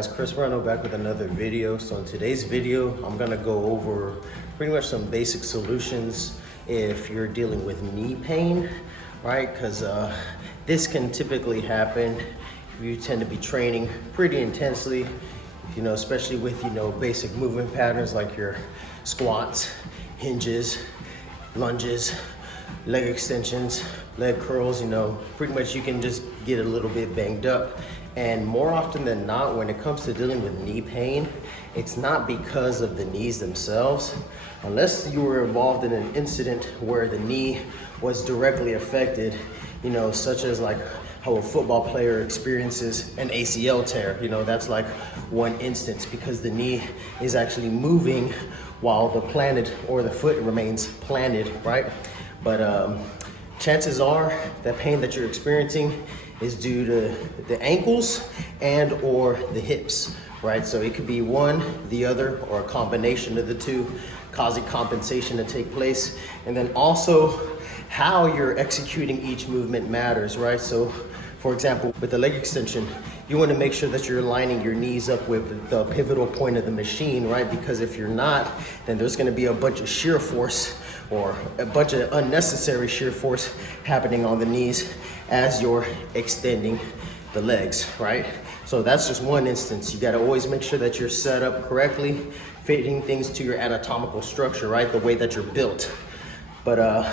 guys, Chris Rano back with another video. So in today's video, I'm gonna go over pretty much some basic solutions if you're dealing with knee pain, right? Because this can typically happen if you tend to be training pretty intensely, you know, especially with, you know, basic movement patterns like your squats, hinges, lunges, leg extensions, leg curls. You know, pretty much you can just get a little bit banged up. And more often than not, when it comes to dealing with knee pain, it's not because of the knees themselves, unless you were involved in an incident where the knee was directly affected, you know, such as like how a football player experiences an ACL tear. You know, that's like one instance because the knee is actually moving while the planet or the foot remains planted, right? But chances are that pain that you're experiencing is due to the ankles and or the hips, right? So it could be one, the other, or a combination of the two, causing compensation to take place. And then also how you're executing each movement matters, right? So for example, with the leg extension, you want to make sure that you're lining your knees up with the pivotal point of the machine, right? Because if you're not, then there's going to be a bunch of shear force or a bunch of unnecessary shear force happening on the knees as you're extending the legs, right? So that's just one instance. You got to always make sure that you're set up correctly, fitting things to your anatomical structure, right? The way that you're built. But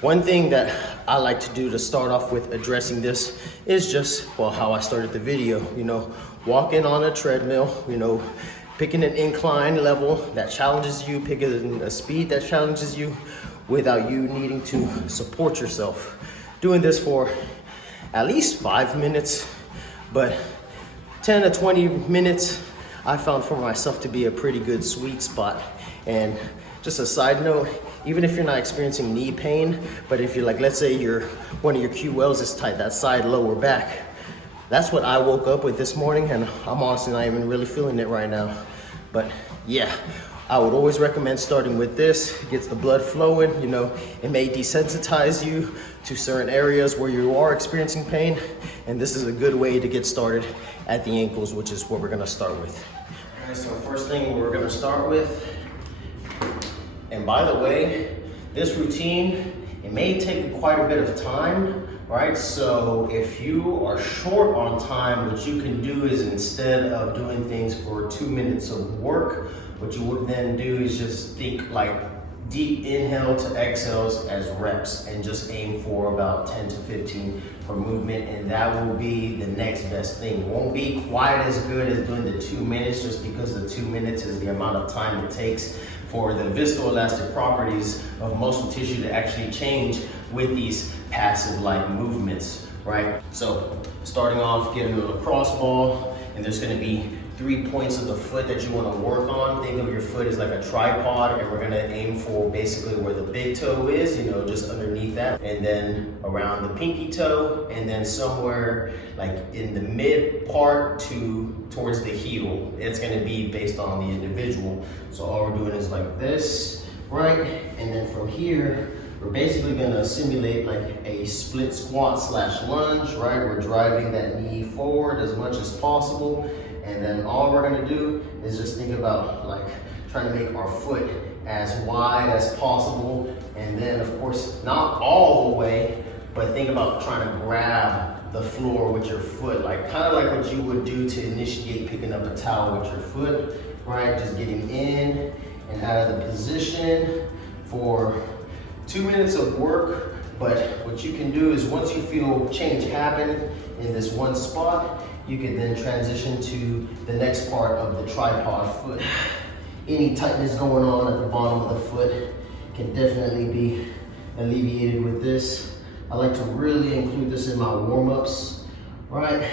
one thing that I like to do to start off with addressing this is just, well, how I started the video, you know, walking on a treadmill, you know, picking an incline level that challenges you, picking a speed that challenges you without you needing to support yourself. Doing this for at least 5 minutes, but 10 to 20 minutes, I found for myself to be a pretty good sweet spot. And just a side note, even if you're not experiencing knee pain, but if you're like, let's say one of your QLs is tight, that side lower back, that's what I woke up with this morning, and I'm honestly not even really feeling it right now. But yeah, I would always recommend starting with this. It gets the blood flowing, you know, it may desensitize you to certain areas where you are experiencing pain, and this is a good way to get started at the ankles, which is what we're gonna start with. All right, so first thing we're gonna start with, and by the way, this routine, it may take quite a bit of time, right? So if you are short on time, what you can do is instead of doing things for 2 minutes of work, what you would then do is just think like deep inhale to exhales as reps and just aim for about 10 to 15 per movement, and that will be the next best thing. It won't be quite as good as doing the 2 minutes just because the 2 minutes is the amount of time it takes for the viscoelastic properties of muscle tissue to actually change with these passive-like movements, right? So starting off, getting a lacrosse ball, and there's gonna be 3 points of the foot that you wanna work on. Think of your foot as like a tripod, and we're gonna aim for basically where the big toe is, you know, just underneath that, and then around the pinky toe, and then somewhere like in the mid part towards the heel. It's gonna be based on the individual. So all we're doing is like this, right? And then from here, we're basically gonna simulate like a split squat slash lunge, right? We're driving that knee forward as much as possible. And then all we're gonna do is just think about like trying to make our foot as wide as possible. And then of course, not all the way, but think about trying to grab the floor with your foot, like kind of like what you would do to initiate picking up a towel with your foot, right? Just getting in and out of the position for 2 minutes of work. But what you can do is once you feel change happen in this one spot, you can then transition to the next part of the tripod foot. Any tightness going on at the bottom of the foot can definitely be alleviated with this. I like to really include this in my warm-ups, right?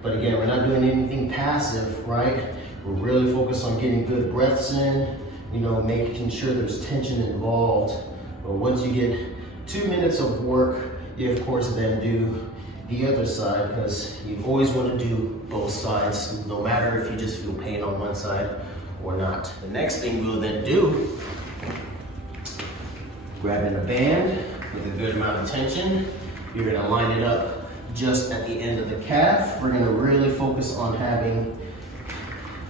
But again, we're not doing anything passive, right? We're really focused on getting good breaths in, you know, making sure there's tension involved. But once you get 2 minutes of work, you of course then do the other side, because you always want to do both sides, no matter if you just feel pain on one side or not. The next thing we'll then do, grabbing a band with a good amount of tension, you're going to line it up just at the end of the calf. We're going to really focus on having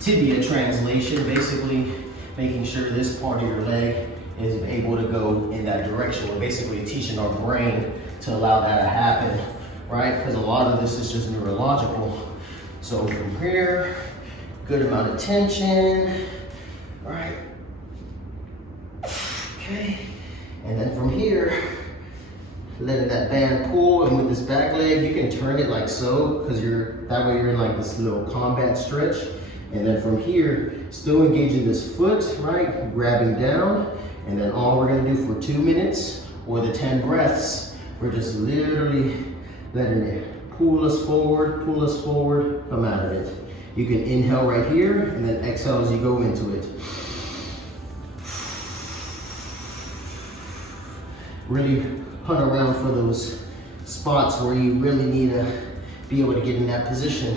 tibia translation, basically making sure this part of your leg is able to go in that direction. We're basically teaching our brain to allow that to happen, right? Because a lot of this is just neurological. So from here, good amount of tension, right? Okay, and then from here, letting that band pull, and with this back leg, you can turn it like so, because that way you're in like this little combat stretch. And then from here, still engaging this foot, right? Grabbing down, and then all we're gonna do for 2 minutes, or the 10 breaths, we're just literally letting it pull us forward, come out of it. You can inhale right here, and then exhale as you go into it. Really hunt around for those spots where you really need to be able to get in that position,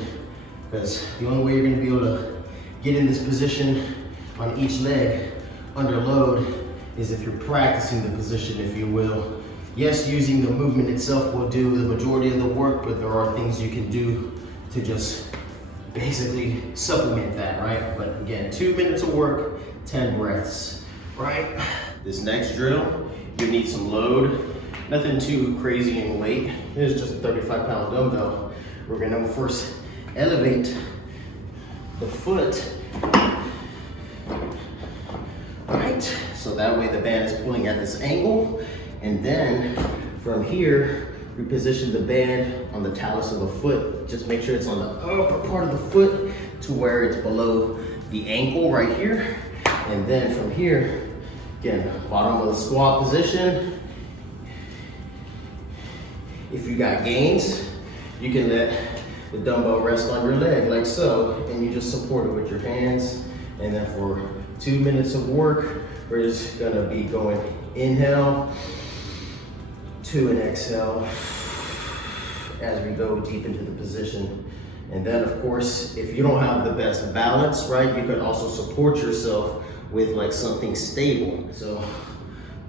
because the only way you're going to be able to get in this position on each leg under load is if you're practicing the position, if you will. Yes, using the movement itself will do the majority of the work, but there are things you can do to just basically supplement that, right? But again, 2 minutes of work, 10 breaths, right? This next drill, you need some load. Nothing too crazy in weight. It's just a 35-pound dumbbell. We're gonna first elevate the foot, right? So that way the band is pulling at this angle. And then from here, we position the band on the talus of the foot. Just make sure it's on the upper part of the foot to where it's below the ankle right here. And then from here, again, bottom of the squat position. If you got gains, you can let the dumbbell rest on your leg like so, and you just support it with your hands. And then for 2 minutes of work, we're just gonna be going inhale, 2 and exhale as we go deep into the position. And then of course, if you don't have the best balance, right, you can also support yourself with like something stable. So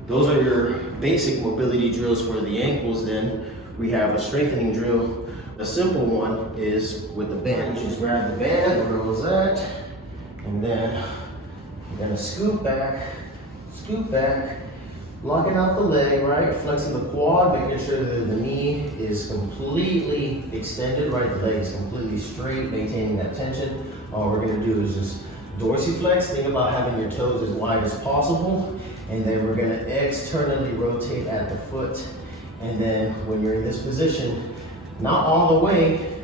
those are your basic mobility drills for the ankles. Then we have a strengthening drill. A simple one is with the band. Just grab the band, where was that? And then you're gonna scoop back, locking out the leg, right? Flexing the quad, making sure that the knee is completely extended, right? The leg is completely straight, maintaining that tension. All we're gonna do is just dorsiflex. Think about having your toes as wide as possible. And then we're gonna externally rotate at the foot. And then when you're in this position, not all the way,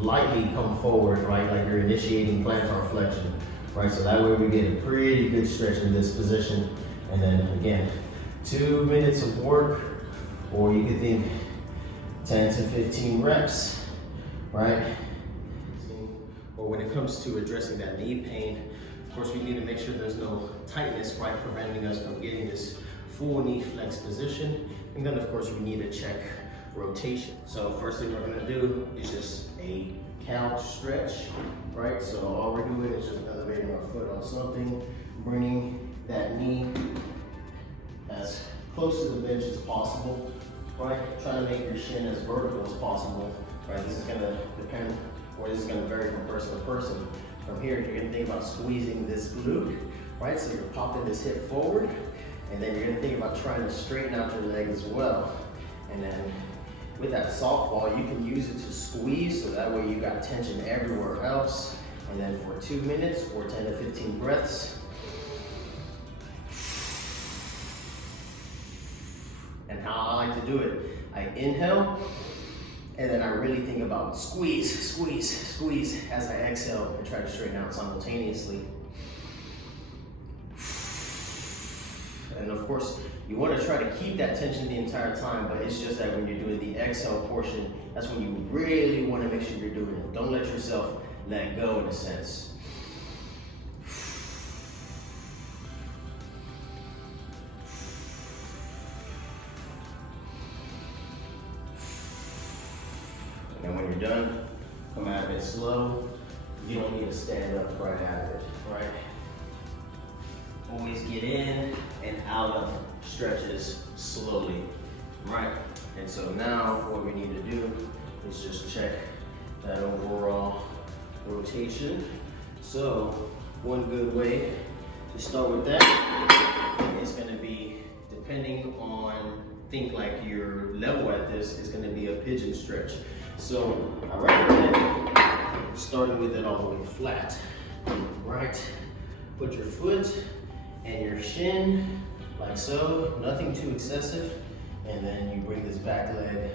lightly come forward, right? Like you're initiating plantar flexion, right? So that way we get a pretty good stretch in this position. And then again, 2 minutes of work, or you could think 10 to 15 reps, right? Or when it comes to addressing that knee pain, of course we need to make sure there's no tightness, right? Preventing us from getting this full knee flex position. And then of course we need to check rotation. So first thing we're gonna do is just a couch stretch, right? So all we're doing is just elevating our foot on something, bringing that knee as close to the bench as possible, right? Trying to make your shin as vertical as possible, right? This is gonna depend, or this is gonna vary from person to person. From here, you're gonna think about squeezing this glute, right? So you're popping this hip forward, and then you're gonna think about trying to straighten out your leg as well. And then with that softball, you can use it to squeeze, so that way you got tension everywhere else. And then for 2 minutes or 10 to 15 breaths. And how I like to do it, I inhale, and then I really think about squeeze, squeeze, squeeze as I exhale and try to straighten out simultaneously. And of course, you want to try to keep that tension the entire time, but it's just that when you're doing the exhale portion, that's when you really want to make sure you're doing it. Don't let yourself let go in a sense. And when you're done, come out of it slow. You don't need to stand up right out of it, right? Always get in and out of stretches slowly, right? And so now what we need to do is just check that overall rotation. So one good way to start with that is going to be, depending on, think like your level at this, is going to be a pigeon stretch. So I recommend starting with it all the way flat, right? Put your foot and your shin like so, nothing too excessive, and then you bring this back leg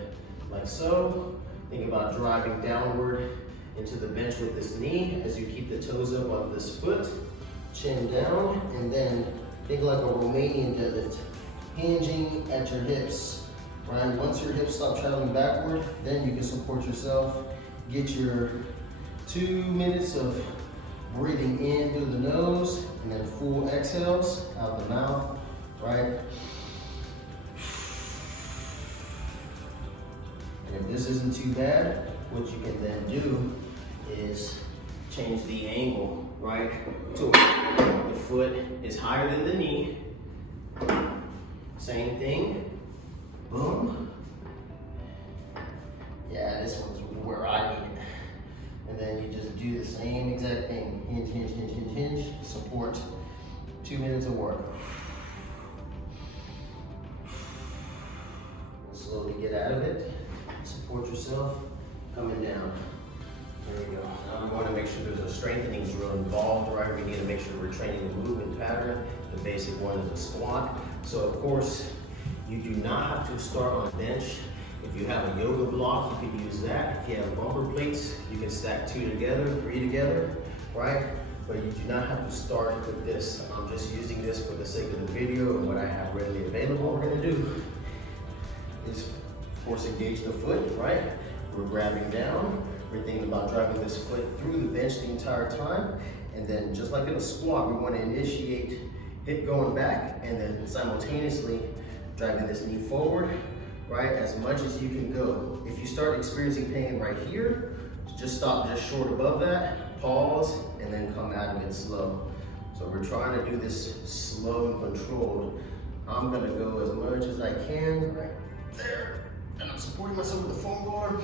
like so. Think about driving downward into the bench with this knee as you keep the toes up on this foot, chin down, and then think like a Romanian deadlift, hinging at your hips, right? Once your hips stop traveling backward, then you can support yourself. Get your 2 minutes of breathing in through the nose, and then full exhales out the mouth, right? And if this isn't too bad, what you can then do is change the angle, right? So the foot is higher than the knee. Same thing. Boom. Yeah, this one's where I need it. And then you just do the same exact thing. Hinge, hinge, hinge, hinge, hinge. Support. 2 minutes of work. Slowly get out of it. Support yourself. Coming down. There we go. Now we want to make sure there's a strengthening drill involved, right? We need to make sure we're training the movement pattern. The basic one is a squat. So of course, you do not have to start on a bench. If you have a yoga block, you can use that. If you have bumper plates, you can stack 2 together, 3 together, right? But you do not have to start with this. I'm just using this for the sake of the video and what I have readily available. What we're gonna do is, of course, engage the foot, right? We're grabbing down. We're thinking about driving this foot through the bench the entire time. And then just like in a squat, we want to initiate hip going back and then simultaneously driving this knee forward, right? As much as you can go. If you start experiencing pain right here, just stop just short above that, pause, and then come out of it slow. So we're trying to do this slow and controlled. I'm gonna go as much as I can right there. And I'm supporting myself with the foam roller.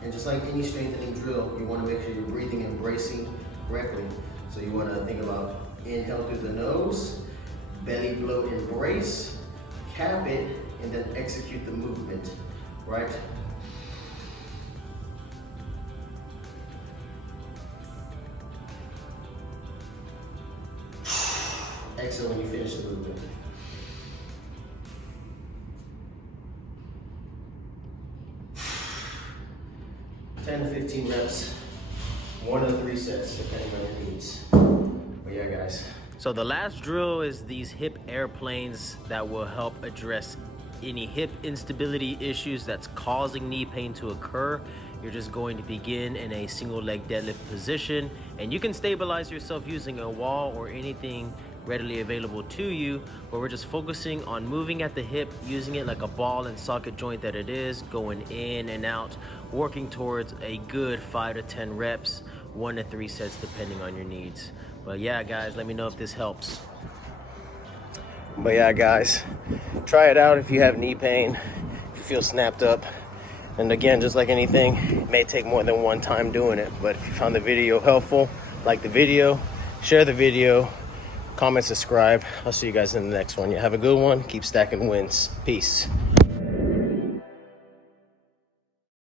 And just like any strengthening drill, you want to make sure you're breathing and bracing correctly. So you want to think about inhale through the nose, belly blow, embrace, cap it, and then execute the movement, right? Exhale when you finish the movement. 10 to 15 reps, 1 to 3 sets, depending on your needs. But yeah, guys. So the last drill is these hip airplanes that will help address any hip instability issues that's causing knee pain to occur. You're just going to begin in a single leg deadlift position, and you can stabilize yourself using a wall or anything readily available to you, but we're just focusing on moving at the hip, using it like a ball and socket joint that it is, going in and out, working towards a good 5 to 10 reps, 1 to 3 sets depending on your needs. But yeah, guys, let me know if this helps. But yeah, guys, try it out if you have knee pain, if you feel snapped up. And again, just like anything, it may take more than one time doing it. But if you found the video helpful, like the video, share the video, comment, subscribe. I'll see you guys in the next one. You have a good one. Keep stacking wins. Peace.